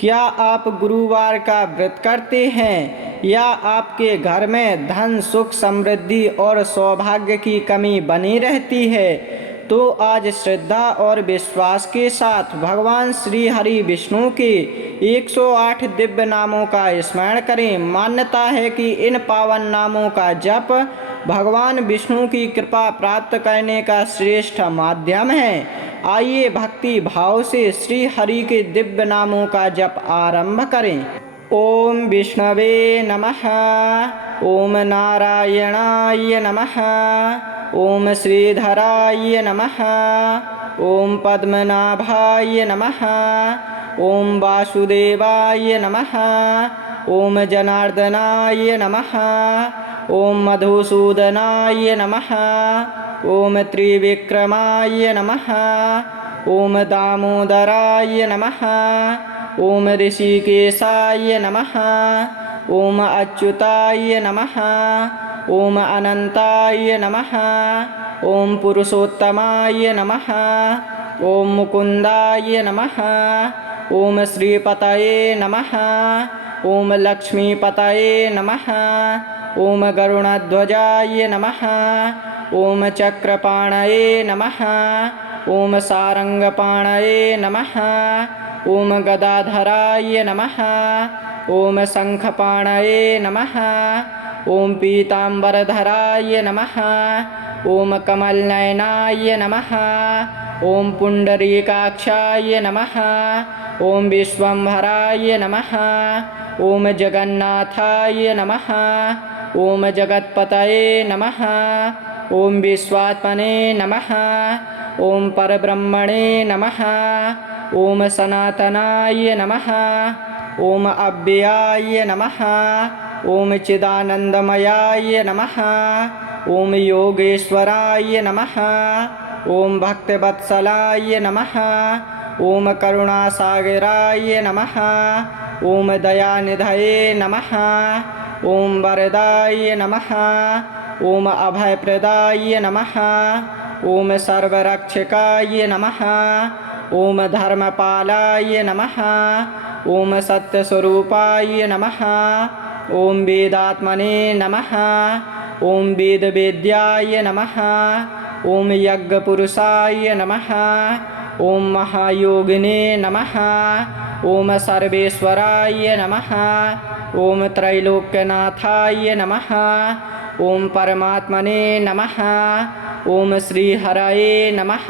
क्या आप गुरुवार का व्रत करते हैं या आपके घर में धन सुख समृद्धि और सौभाग्य की कमी बनी रहती है? तो आज श्रद्धा और विश्वास के साथ भगवान श्री हरि विष्णु के 108 दिव्य नामों का स्मरण करें। मान्यता है कि इन पावन नामों का जप भगवान विष्णु की कृपा प्राप्त करने का श्रेष्ठ माध्यम है। आइए भक्ति भाव से श्री हरि के दिव्य नामों का जप आरंभ करें। ओम विष्णवे नमः। ओम नारायणाय नमः। ओम श्रीधराय नमः। ओम पद्मनाभाय नमः। ओम वासुदेवाय नमः। ओम जनार्दनाय नमः। ओम मधुसूदनाय नमः। ओम त्रिविक्रमाय नमः। ओम दामोदराय नमः। ओम ऋषिकेशाय नमः। ओम अच्युताय नमः। ओम अनंताय नमः। ओम पुरुषोत्तमाय नमः। ओम मुकुंदाय नमः। ओम श्रीपतये नमः। ओम लक्ष्मीपतये नमः। ओम गरुणध्वजाय नमः। ओम चक्रपाणये नमः। ओम सारंगपाणये नमः। ओम गदाधराय नमः। ओम शंखपाणये नमः। ओम पीतांबरधराय नमः। ओम कमलनयनाय नमः। ओम पुंडरीकाक्षाय नमः। ओम विश्वंभराय नमः। ओम जगन्नाथाय नमः। ओम जगत्पतये नमः। ओम विश्वात्मने नमः। ओम परब्रह्मणे नमः। ओम सनातनाय नमः। ओम अव्ययाय नमः। ओम चिदानंदमयाय नमः। ओम योगेश्वराय नमः। ओम भक्तवत्सलाय नमः। ओम करुणासागराय नमः। ओम दयानिधये नमः। ओम वरदाय नमः। ओम अभयप्रदाय नमः। ओम सर्वरक्षकाय नमः। ओम धर्मपालाय नमः। ओम सत्यस्वरूपाय नमः। ओम वेदात्मने नमः। ओम वेदवेद्याय नमः। ओम यज्ञपुरुषाय नमः। ओम महायोगिने नमः। ओम सर्वेश्वराय नमः। ओम त्रैलोक्यनाथाय नमः। ओम परमात्मने नमः। ओम श्रीहरये नमः।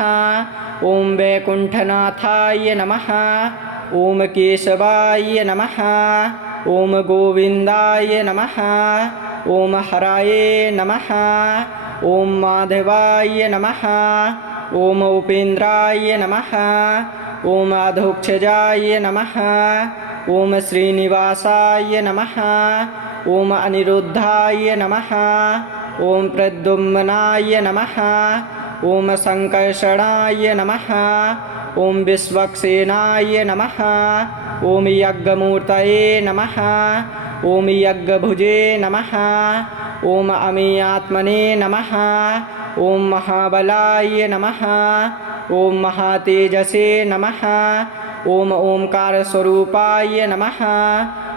ओम वैकुंठनाथाय नमः। ओम केशवाय नमः। ओम गोविंदाय नमः। ओम हराये नमः। ओम माधवाय नमः। ओम उपेन्द्राय नमः। ओम अधोक्षजाय नमः। ओम श्रीनिवासाय नमः। ओम अनिरुद्धाय नमः। ओम प्रद्युम्नाय नमः। ओम संकर्षणाय नमः। ओम विश्वक्सेनाय नमः। ओम यज्ञमूर्तये नमः। ओम यज्ञभुजे नमः। ओम अमीयात्मने नमः। ओम महाबलाय नमः। ओम महातेजसे नमः। ओम ओंकार स्वरूपाय नमः।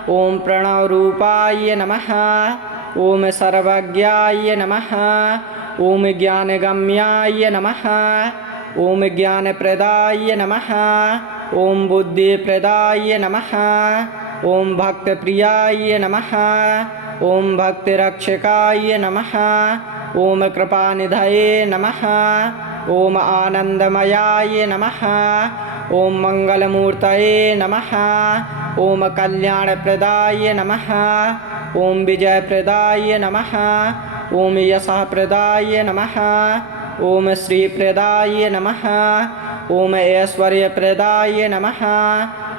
ओम प्रणवरूपाय नमः। ओम सर्वज्ञाय नमः। ओम ज्ञानगम्याय नमः। ओम ज्ञानप्रदाय नमः। ओम बुद्धिप्रदाय नमः। ओम भक्तप्रियाय नमः। ओम भक्तिरक्षकाय नमः। ओम कृपानिधये नमः। ओम आनंदमयाय नमः। ओम मंगलमूर्तये नमः। ओम कल्याणप्रदाय नमः। ओम विजयप्रदाय नमः। ओम यशःप्रदाय नमः। ओम श्रीप्रदाय नमः। ओम ऐश्वर्यप्रदाय नमः।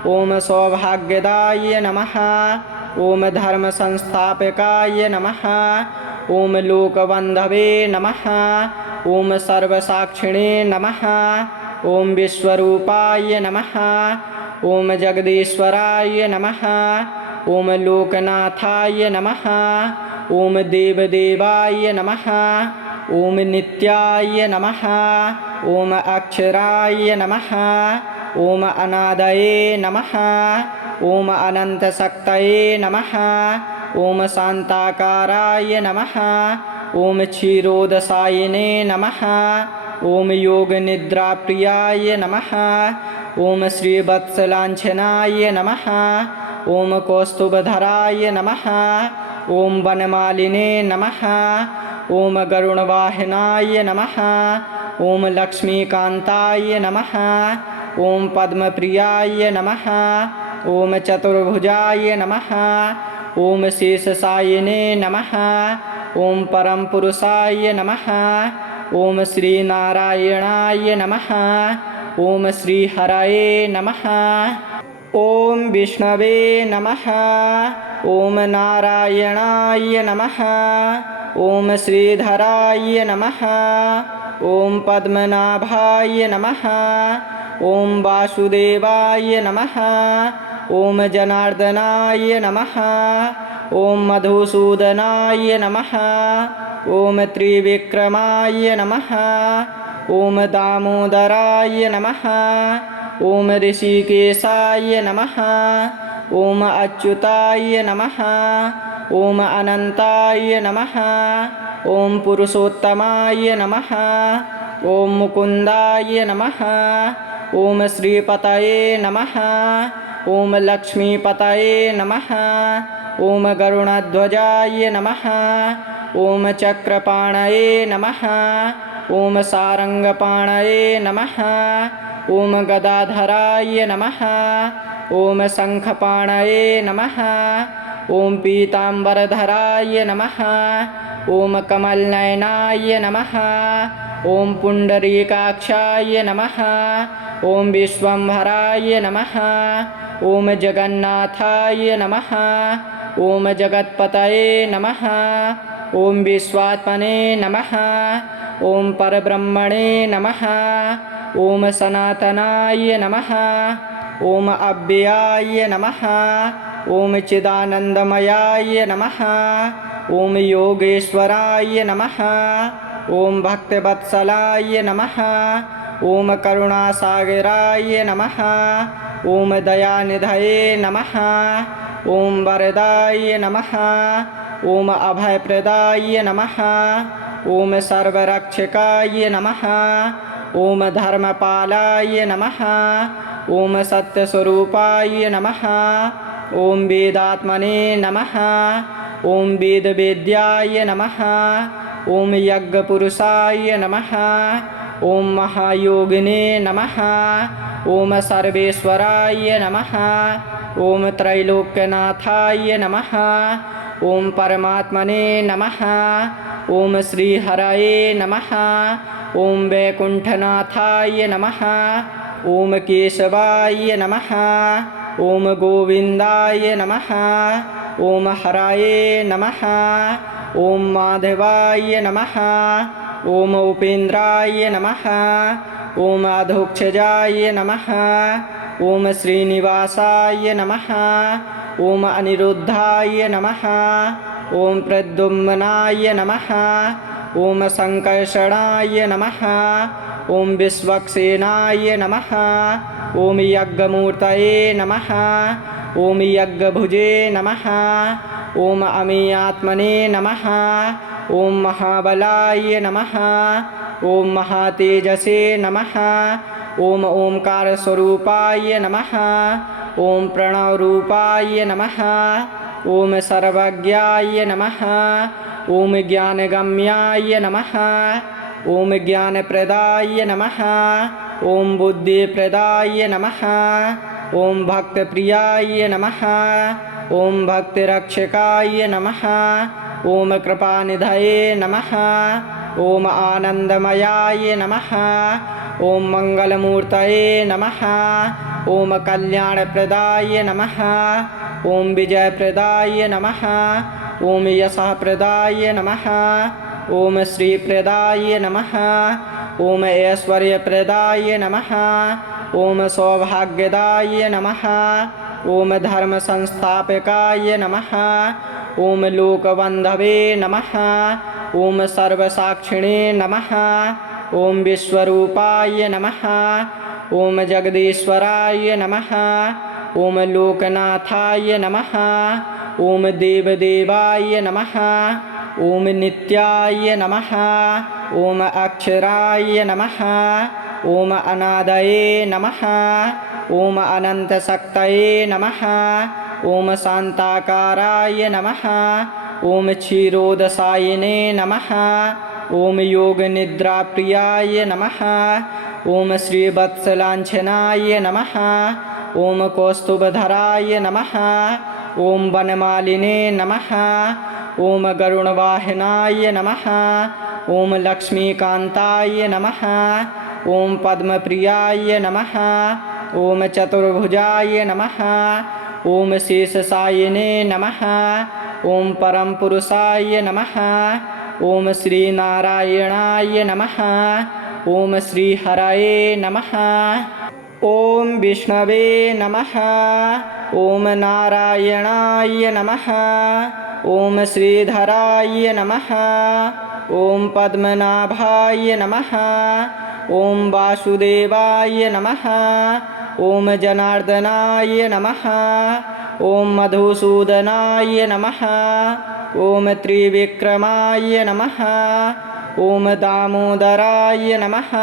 ओम सौभाग्यदाय नमः। ओम धर्म संस्थापकाय नमः। ओम लोकबंधवे नमः। ओम सर्वसाक्षिणे नमः। ओम विश्वरूपाय नमः। ओम जगदीश्वराय नमः। ओम लोकनाथाय नमः। ओम देवदेवाय नमः। ओम नित्याय नमः। ओम अक्षराय नमः। ओम अनादये नमः। ओम अनंतशक्तये नमः। ओम शांताकाराय नमः। ओम क्षीरोदशायिने नमः। ओम योग निद्रा प्रियाय नमः। ओम श्रीवत्सलांछनाय नमः। ओम कौस्तुभधराय नमः। ओम वनमालिने नमः। ओम गरुणवाहनाय नमः। ओम लक्ष्मीकांताय नमः। ओम पद्मप्रियाय नमः। ओम चतुर्भुजाय नमः। ओम शेषशायिने नमः। ओम परम पुरुषाय नमः। ओम श्रीनारायणाय नमः। ओम श्रीहरये नमः। ओम विष्णवे नमः। ओम नारायणाय नमः। ओम श्रीधराय नमः। ओम पद्मनाभाय नमः। ओम वासुदेवाय नमः। ओम जनार्दनाय नमः। ओम मधुसूदनाय नमः। ओम त्रिविक्रमाय नमः। ओम दामोदराय नमः। ओम ऋषिकेशाय नमः। ओम अच्युताय नमः। ओम अनंताय नमः। ओम पुरुषोत्तमाय नमः। ओम मुकुंदाय नमः। ओम श्रीपतये नमः। ओम लक्ष्मीपतये नमः। ओम गरुणध्वजाय नमः। ओम चक्रपाणये नमः। ओम सारंगपाणये नमः। ओम गदाधराय नमः। ओम शंखपाणये नमः। ओम पीतांबरधराय नमः। ओम कमलनयनाय नमः। ओम पुंडरीकाक्षाय नमः। ओम विश्वंभराय नमः। ओम जगन्नाथाय नमः। ओम जगत्पतये नमः। ओम विश्वात्मने नमः। ओम परब्रह्मणे नमः। ओम सनातनाय नमः। ओम अव्ययाय नमः। ओम चिदानंदमयाय नमः। ओम योगेश्वराय नमः। ओम भक्तवत्सलाय नमः। ओम करुणासागराय नमः। ओम दयानिधये नमः। ओम वरदाय नमः। ओम अभयप्रदाय नमः। ओम सर्वरक्षकाय नमः। ओम धर्मपालाय नमः। ओम सत्यस्वरूपाय नमः। ओम वेदात्मने नमः। ओम वेदवेद्याय नमः। ओम यज्ञपुरुषाय नमः। ओम महायोगिने नमः। ओम सर्वेश्वराय नमः। ओम त्रैलोक्यनाथाय नमः। ओम परमात्मने नमः। ओम श्रीहरये नमः। ओम वैकुंठनाथाय नमः। ओम केशवाय नमः। ओम गोविंदाय नमः। ओम हराये नमः। ओम माधवाय नमः। ओम उपेन्द्राय नमः। ओम अधोक्षजाय नमः। ओम श्रीनिवासाय नमः। ओम अनिरुद्धाय नमः। ओम प्रद्युम्नाय नमः। ओम संकर्षणाय नमः। ओम विश्वक्सेनाय नमः। ओम यज्ञमूर्तये नमः। ओम यज्ञभुजे नमः। ओम अमीयात्मने नमः। ओम महाबलाय नमः। ओम महातेजसे नमः। ओम ओंकार स्वरूपाय नमः। ओम प्रणवरूपाय नमः। ओम सर्वज्ञाय नमः। ओम ज्ञानगम्याय नमः। ओम ज्ञानप्रदाय नमः। ओम बुद्धिप्रदाय नमः। ओम भक्तप्रियाय नमः। ओम भक्तिरक्षकाय नमः। ओम कृपानिधये नमः। ओम आनंदमयाय नमः। ओम मंगलमूर्तये नमः। ओम कल्याणप्रदाय नमः। ओम विजयप्रदाय नमः। ओम यशःप्रदाय नमः। ओम श्रीप्रदाय नमः। ओम ऐश्वर्यप्रदाय नमः। ओम सौभाग्यदाय नमः। ओम धर्मसंस्थापकाय नमः। ओम लोकबन्धवे नमः। ओम सर्वसाक्षिणे नमः। ओम विश्वरूपाय नमः। ओम जगदीश्वराय नमः। ॐ लोकनाथाय नमः ॐ देवदेवाय नमः ॐ नित्याय नमः ॐ अक्षराय नमः ॐ अनादये नमः ॐ अनन्तशक्तये नमः ॐ शान्ताकाराय नमः ॐ क्षीरोदशायिने नमः ॐ योगनिद्राप्रियाय नमः ॐ श्रीवत्सलाञ्छनाय नमः ॐ कौस्तुभधराय नमः ॐ वनमालिने नमः ॐ गरुणवाहनाय नमः ॐ लक्ष्मीकान्ताय नमः ॐ पद्मप्रियाय नमः ॐ चतुर्भुजाय नमः ॐ शेषशायिने नमः ॐ परमपुरुषाय नमः ॐ श्रीनारायणाय नमः ॐ श्रीहरये नमः ॐ विष्णवे नमः ॐ नारायणाय नमः ॐ श्रीधराय नमः ॐ पद्मनाभाय नमः ॐ वासुदेवाय नमः ॐ जनार्दनाय नमः ॐ मधुसूदनाय नमः ॐ त्रिविक्रमाय नमः ॐ दामोदराय नमः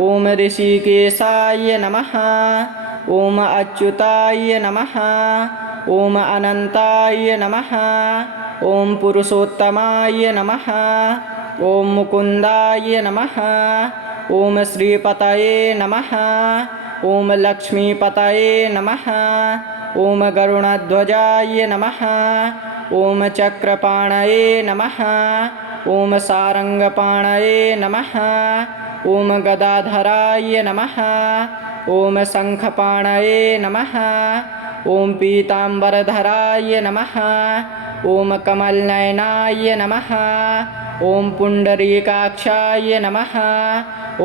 ॐ ऋषिकेशाय नमः ॐ अच्युताय नमः ॐ अनन्ताय नमः ॐ पुरुषोत्तमाय नमः ॐ मुकुन्दाय नमः ॐ श्रीपतये नमः ॐ लक्ष्मीपतये नमः ॐ गरुणध्वजाय नमः ॐ चक्रपाणये नमः ॐ सारङ्गपाणये नमः ॐ गदाधराय नमः ॐ शङ्खपाणये नमः ॐ पीताम्बरधराय नमः ॐ कमलनयनाय नमः ॐ पुण्डरीकाक्षाय नमः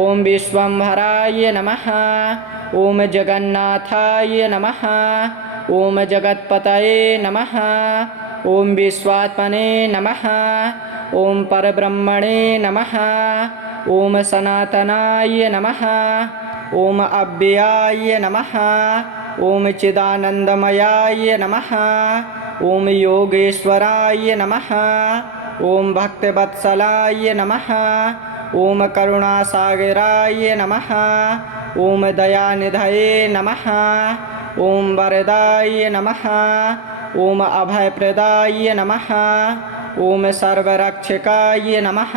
ॐ विश्वम्भराय नमः ॐ जगन्नाथाय नमः ॐ जगत्पतये नमः ॐ विश्वात्मने नमः ॐ परब्रह्मणे नमः ॐ सनातनाय नमः ॐ अव्ययाय नमः ॐ चिदानन्दमयाय नमः ॐ योगेश्वराय नमः ॐ भक्तवत्सलाय नमः ॐ करुणासागराय नमः ॐ दयानिधये नमः ॐ वरदाय नमः ॐ अभयप्रदाय नमः ॐ सर्वरक्षकाय नमः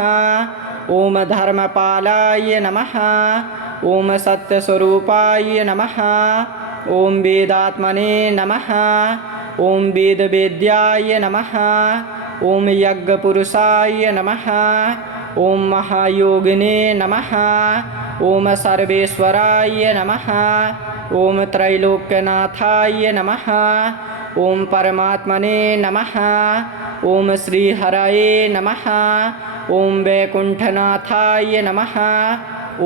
ॐ धर्मपालाय नमः ॐ सत्यस्वरूपाय नमः ॐ वेदात्मने नमः ॐ वेदवेद्याय नमः ॐ यज्ञपुरुषाय नमः ॐ महायोगिने नमः ॐ सर्वेश्वराय नमः ॐ त्रैलोक्यनाथाय नमः ॐ परमात्मने नमः ॐ श्रीहरये नमः ॐ वैकुण्ठनाथाय नमः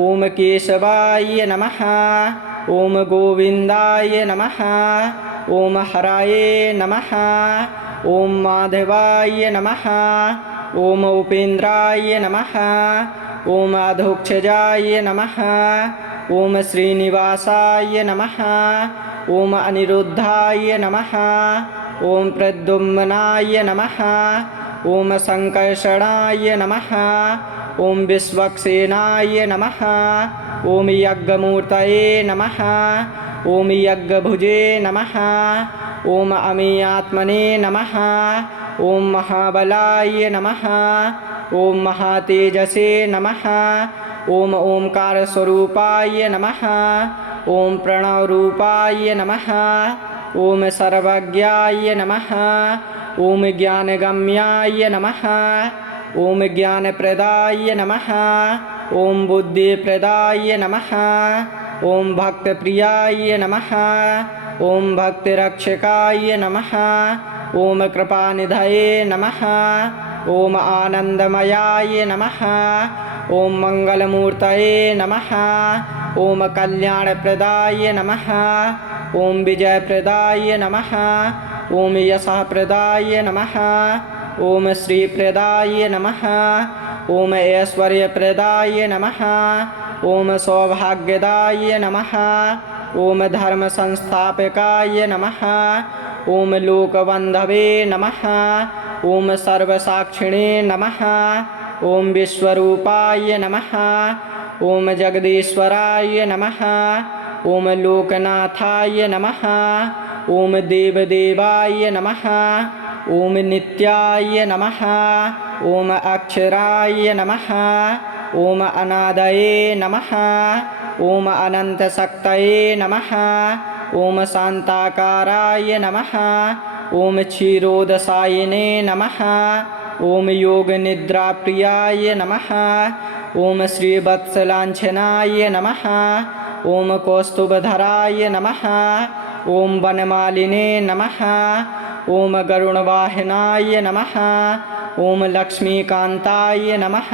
ॐ केशवाय नमः ॐ गोविन्दाय नमः ॐ हराये नमः ॐ माधवाय नमः ॐ उपेन्द्राय नमः ॐ अधोक्षजाय नमः ॐ श्रीनिवासाय नमः ॐ अनिरुद्धाय नमः ॐ प्रद्युम्नाय नमः ॐ संकर्षणाय नमः ॐ विश्वक्सेनाय नमः ॐ यज्ञमूर्तये नमः ॐ यज्ञभुजे नमः ॐ अमीयात्मने नमः ॐ महाबलाय नमः ॐ महातेजसे नमः ॐ ओंकारस्वरूपाय नमः ॐ प्रणवरूपाय नमः ॐ सर्वज्ञाय नमः ॐ ज्ञानगम्याय नमः ॐ ज्ञानप्रदाय नमः ॐ बुद्धिप्रदाय नमः ॐ भक्तप्रियाय नमः ॐ भक्तिरक्षकाय नमः ॐ कृपानिधये नमः ॐ आनन्दमयाय नमः ॐ मङ्गलमूर्तये नमः ॐ कल्याणप्रदाय नमः ॐ विजयप्रदाय नमः ॐ यशःप्रदाय नमः ॐ श्रीप्रदाय नमः ॐ ऐश्वर्यप्रदाय नमः ॐ सौभाग्यदाय नमः ॐ धर्मसंस्थापकाय नमः। ॐ लोकबन्धवे नमः। ॐ सर्वसाक्षिणे नमः। ॐ विश्वरूपाय नमः। ॐ जगदीश्वराय नमः। ॐ लोकनाथाय नमः। ॐ देवदेवाय नमः। ॐ नित्याय नमः। ॐ अक्षराय नमः। ॐ अनादये नमः। ॐ अनन्तशक्तये नमः। ॐ शान्ताकाराय नमः। ॐ क्षीरोदशायिने नमः। ॐ योगनिद्राप्रियाय नमः। ॐ श्रीवत्सलाञ्छनाय नमः। ॐ कौस्तुभधराय नमः। ॐ वनमालिने नमः। ॐ गरुणवाहनाय नमः। ॐ लक्ष्मीकान्ताय नमः।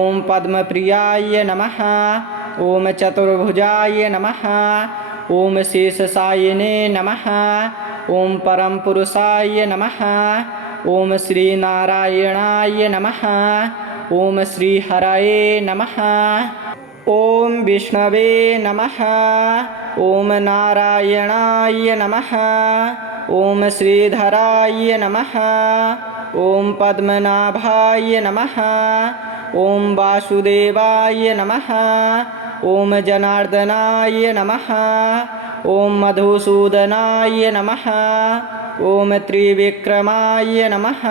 ॐ पद्मप्रियाय नमः। ॐ चतुर्भुजाय नमः। ॐ शेषशायिने नमः। ॐ परमपुरुषाय नमः। ॐ श्रीनारायणाय नमः। ॐ श्रीहरये नमः। ॐ विष्णवे नमः। ॐ नारायणाय नमः। ॐ श्रीधराय नमः। ॐ पद्मनाभाय नमः। ॐ वासुदेवाय नमः। ॐ जनार्दनाय नमः। ॐ मधुसूदनाय नमः। ॐ त्रिविक्रमाय नमः।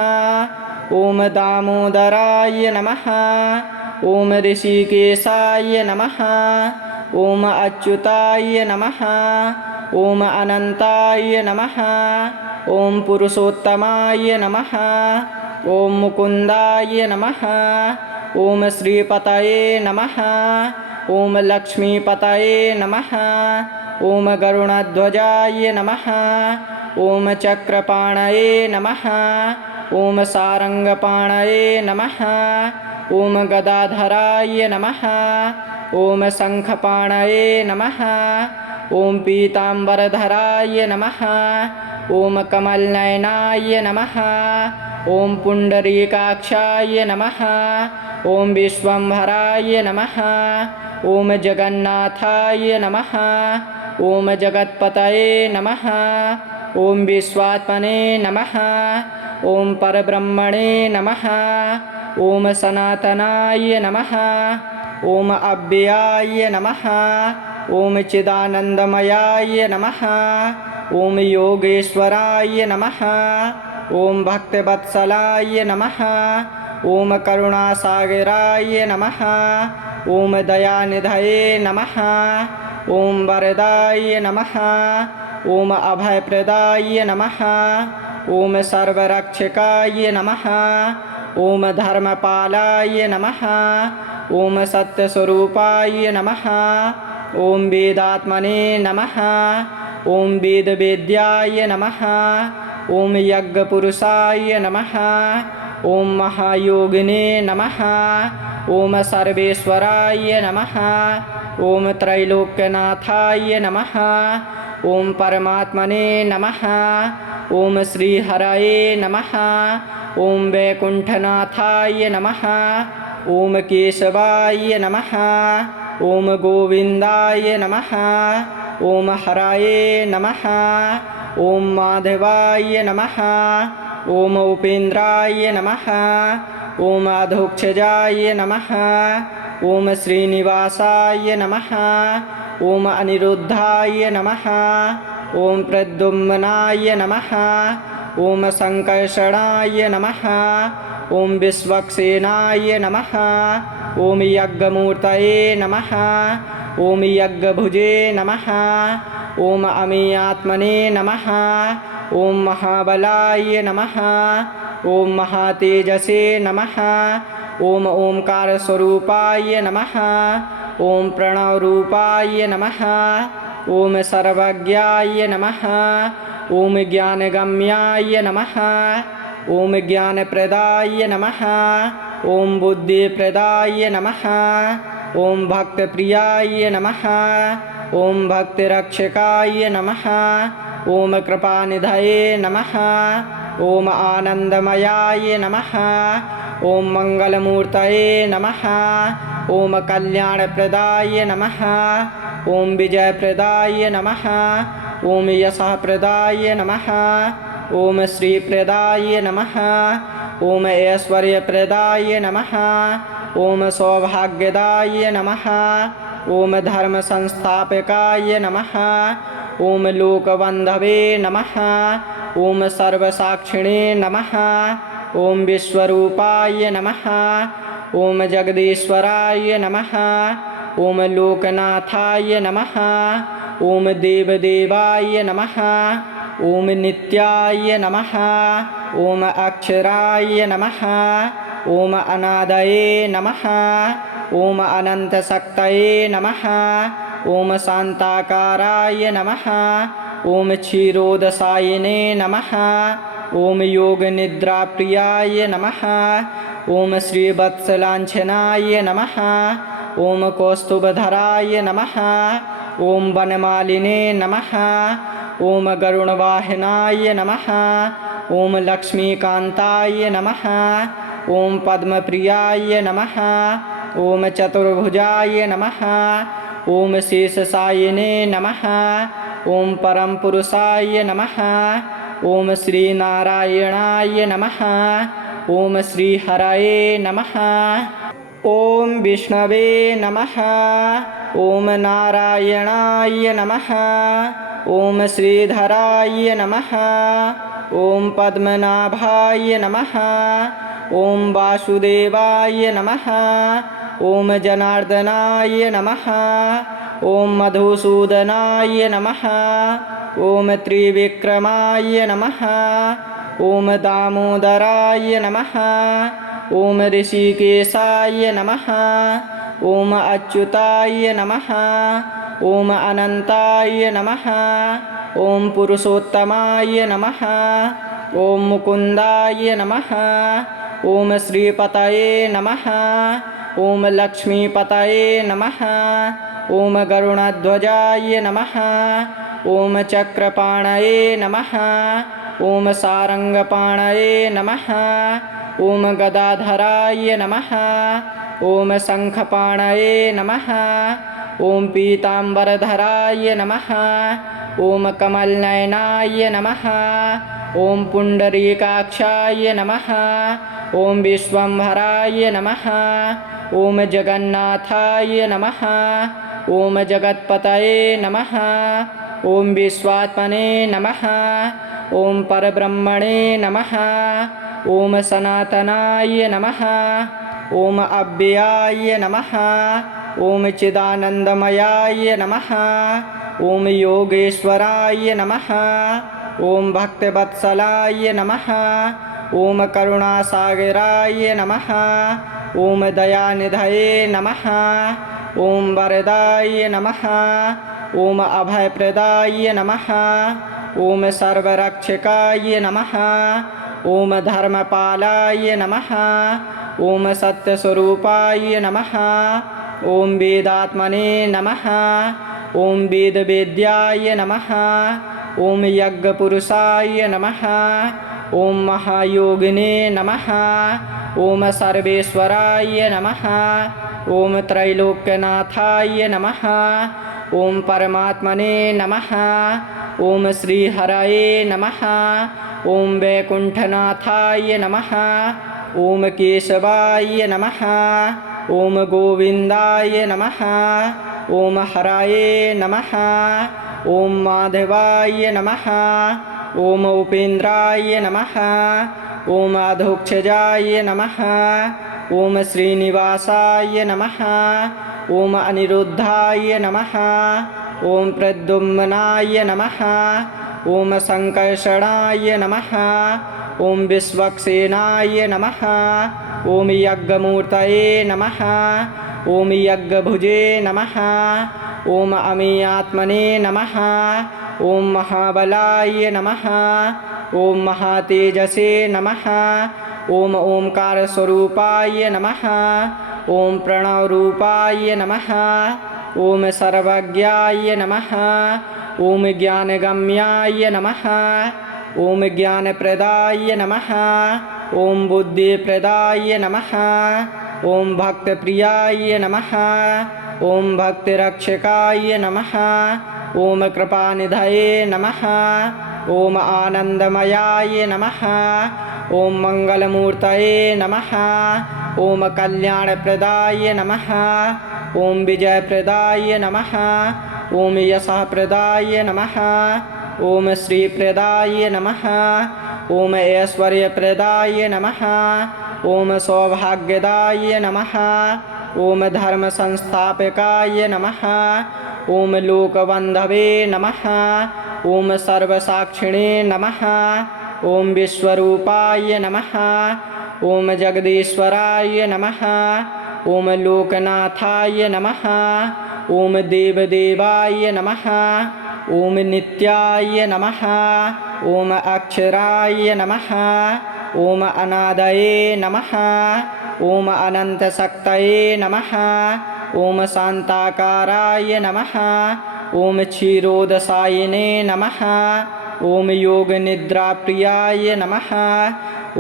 ॐ दामोदराय नमः। ॐ ऋषिकेशाय नमः। ॐ अच्युताय नमः। ॐ अनन्ताय नमः। ॐ पुरुषोत्तमाय नमः। ॐ मुकुन्दाय नमः। ॐ श्रीपतये नमः। ॐ लक्ष्मीपतये नमः। ॐ गरुणध्वजाय नमः। ॐ चक्रपाणये नमः। ॐ सारङ्गपाणये नमः। ॐ गदाधराय नमः। ॐ शङ्खपाणये नमः। ॐ पीताम्बरधराय नमः। ॐ कमलनयनाय नमः। ॐ पुण्डरीकाक्षाय नमः। ॐ विश्वम्भराय नमः। ॐ जगन्नाथाय नमः। ॐ जगत्पतये नमः। ॐ विश्वात्मने नमः। ॐ परब्रह्मणे नमः। ॐ सनातनाय नमः। ॐ अव्ययाय नमः। ॐ चिदानन्दमयाय नमः। ॐ योगेश्वराय नमः। ॐ भक्तवत्सलाय नमः। ॐ करुणासागराय नमः। ॐ दयानिधये नमः। ॐ वरदाय नमः। ॐ अभयप्रदाय नमः। ॐ सर्वरक्षकाय नमः। ॐ धर्मपालाय नमः। ॐ सत्यस्वरूपाय नमः। ॐ वेदात्मने नमः। ॐ वेदवेद्याय नमः। ॐ यज्ञपुरुषाय नमः। ॐ महायोगिने नमः। ॐ सर्वेश्वराय नमः। ॐ त्रैलोक्यनाथाय नमः। ॐ परमात्मने नमः। ॐ श्रीहरये नमः। ॐ वैकुण्ठनाथाय नमः। ॐ केशवाय नमः। ॐ गोविन्दाय नमः। ॐ हराये नमः। ॐ माधवाय नमः। ॐ उपेन्द्राय नमः। ॐ अधोक्षजाय नमः। ॐ श्रीनिवासाय नमः। ॐ अनिरुद्धाय नमः। ॐ प्रद्युम्नाय नमः। ॐ संकर्षणाय नमः। ॐ विश्वक्सेनाय नमः। ॐ यज्ञमूर्तये नमः। ॐ यज्ञभुजे नमः। ॐ अमीयात्मने नमः। ॐ महाबलाय नमः। ॐ महातेजसे नमः। ॐ ओंकारस्वरूपाय नमः। ॐ प्रणवरूपाय नमः। ॐ सर्वज्ञाय नमः। ॐ ज्ञानगम्याय नमः। ॐ ज्ञानप्रदाय नमः। ॐ बुद्धिप्रदाय नमः। ॐ भक्तप्रियाय नमः। ॐ भक्तिरक्षकाय नमः। ॐ कृपानिधये नमः। ॐ आनन्दमयाय नमः। ॐ मङ्गलमूर्तये नमः। ॐ कल्याणप्रदाय नमः। ॐ विजयप्रदाय नमः। ॐ यशःप्रदाय नमः। ॐ श्रीप्रदाय नमः। ॐ ऐश्वर्यप्रदाय नमः। ॐ सौभाग्यदाय नमः। ॐ धर्मसंस्थापकाय नमः। ॐ लोकबन्धवे नमः। ॐ सर्वसाक्षिणे नमः। ॐ विश्वरूपाय नमः। ॐ जगदीश्वराय नमः। ॐ लोकनाथाय नमः। ॐ देवदेवाय नमः। ॐ नित्याय नमः। ॐ अक्षराय नमः। ॐ अनादये नमः। ॐ अनन्तशक्तये नमः। ॐ शान्ताकाराय नमः। ॐ क्षीरोदशायिने नमः। ॐ योगनिद्राप्रियाय नमः। ॐ श्रीवत्सलाञ्छनाय नमः। ॐ कौस्तुभधराय नमः। ॐ वनमालिने नमः। ॐ गरुणवाहनाय नमः। ॐ लक्ष्मीकान्ताय नमः। ॐ पद्मप्रियाय नमः। ॐ चतुर्भुजाय नमः। ॐ शेषशायिने नमः। ॐ परमपुरुषाय नमः। ॐ श्रीनारायणाय नमः। ॐ श्रीहरये नमः। ॐ विष्णवे नमः। ॐ नारायणाय नमः। ॐ श्रीधराय नमः। ॐ पद्मनाभाय नमः। ॐ वासुदेवाय नमः। ॐ जनार्दनाय नमः। ॐ मधुसूदनाय नमः। ॐ त्रिविक्रमाय नमः। ॐ दामोदराय नमः। ॐ ऋषिकेशाय नमः। ॐ अच्युताय नमः। ॐ अनन्ताय नमः। ॐ पुरुषोत्तमाय नमः। ॐ मुकुन्दाय नमः। ॐ श्रीपतये नमः। ॐ लक्ष्मीपतये नमः। ॐ गरुणध्वजाय नमः। ॐ चक्रपाणये नमः। ॐ सारङ्गपाणये नमः। ॐ गदाधराय नमः। ॐ शङ्खपाणये नमः। ॐ पीताम्बरधराय नमः। ॐ कमलनयनाय नमः। ॐ पुण्डरीकाक्षाय नमः। ॐ विश्वम्भराय नमः। ॐ जगन्नाथाय नमः। ॐ जगत्पतये नमः। ॐ विश्वात्मने नमः। ॐ परब्रह्मणे नमः। ॐ सनातनाय नमः। ॐ अव्ययाय नमः। ॐ चिदानन्दमयाय नमः। ॐ योगेश्वराय नमः। ॐ भक्तवत्सलाय नमः। ॐ करुणासागराय नमः। ॐ दयानिधये नमः। ॐ वरदाय नमः। ॐ अभयप्रदाय नमः। ॐ सर्वरक्षकाय नमः। ॐ धर्मपालाय नमः। ॐ सत्यस्वरूपाय नमः। ॐ वेदात्मने नमः। ॐ वेदवेद्याय नमः। ॐ यज्ञपुरुषाय नमः। ॐ महायोगिने नमः। ॐ सर्वेश्वराय नमः। ॐ त्रैलोक्यनाथाय नमः। ॐ परमात्मने नमः। ॐ श्रीहरये नमः। ॐ वैकुण्ठनाथाय नमः। ॐ केशवाय नमः। ॐ गोविन्दाय नमः। ॐ हराये नमः। ॐ माधवाय नमः। ॐ उपेन्द्राय नमः। ॐ अधोक्षजाय नमः। ॐ श्रीनिवासाय नमः। ॐ अनिरुद्धाय नमः। ॐ प्रद्युम्नाय नमः। ॐ संकर्षणाय नमः। ॐ विश्वक्सेनाय नमः। ॐ यज्ञमूर्तये नमः। ॐ यज्ञभुजे नमः। ॐ अमीयात्मने नमः। ॐ महाबलाय नमः। ॐ महातेजसे नमः। ॐ ओंकारस्वरूपाय नमः। ॐ प्रणवरूपाय नमः। ॐ सर्वज्ञाय नमः। ॐ ज्ञानगम्याय नमः। ॐ ज्ञानप्रदाय नमः। ॐ बुद्धिप्रदाय नमः। ॐ भक्तप्रियाय नमः। ॐ भक्तिरक्षकाय नमः ॐ कृपानिधये नमः ॐ आनन्दमयाय नमः ॐ मङ्गलमूर्तये नमः ॐ कल्याणप्रदाय नमः ॐ विजयप्रदाय नमः ॐ यशःप्रदाय नमः ॐ श्रीप्रदाय नमः ॐ ऐश्वर्यप्रदाय नमः ॐ सौभाग्यदाय नमः ॐ धर्मसंस्थापकाय नमः ॐ लोकबन्धवे नमः ॐ सर्वसाक्षिणे नमः ॐ विश्वरूपाय नमः ॐ जगदीश्वराय नमः ॐ लोकनाथाय नमः ॐ देवदेवाय नमः ॐ नित्याय नमः ॐ अक्षराय नमः ॐ अनादये नमः ॐ अनन्तशक्तये नमः ॐ शान्ताकाराय नमः ॐ क्षीरोदशायिने नमः ॐ योगनिद्राप्रियाय नमः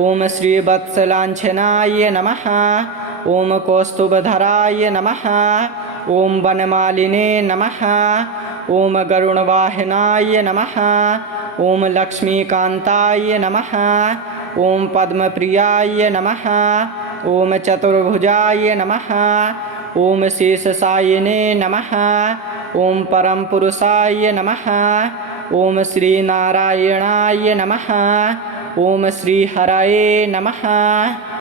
ॐ श्रीवत्सलाञ्छनाय नमः ॐ कौस्तुभधराय नमः ॐ वनमालिने नमः ॐ गरुणवाहनाय नमः ॐ लक्ष्मीकान्ताय नमः ॐ पद्मप्रियाय नमः ॐ चतुर्भुजाय नमः ॐ शेषशायिने नमः ॐ परमपुरुषाय नमः ॐ श्रीनारायणाय नमः ॐ श्रीहरये नमः।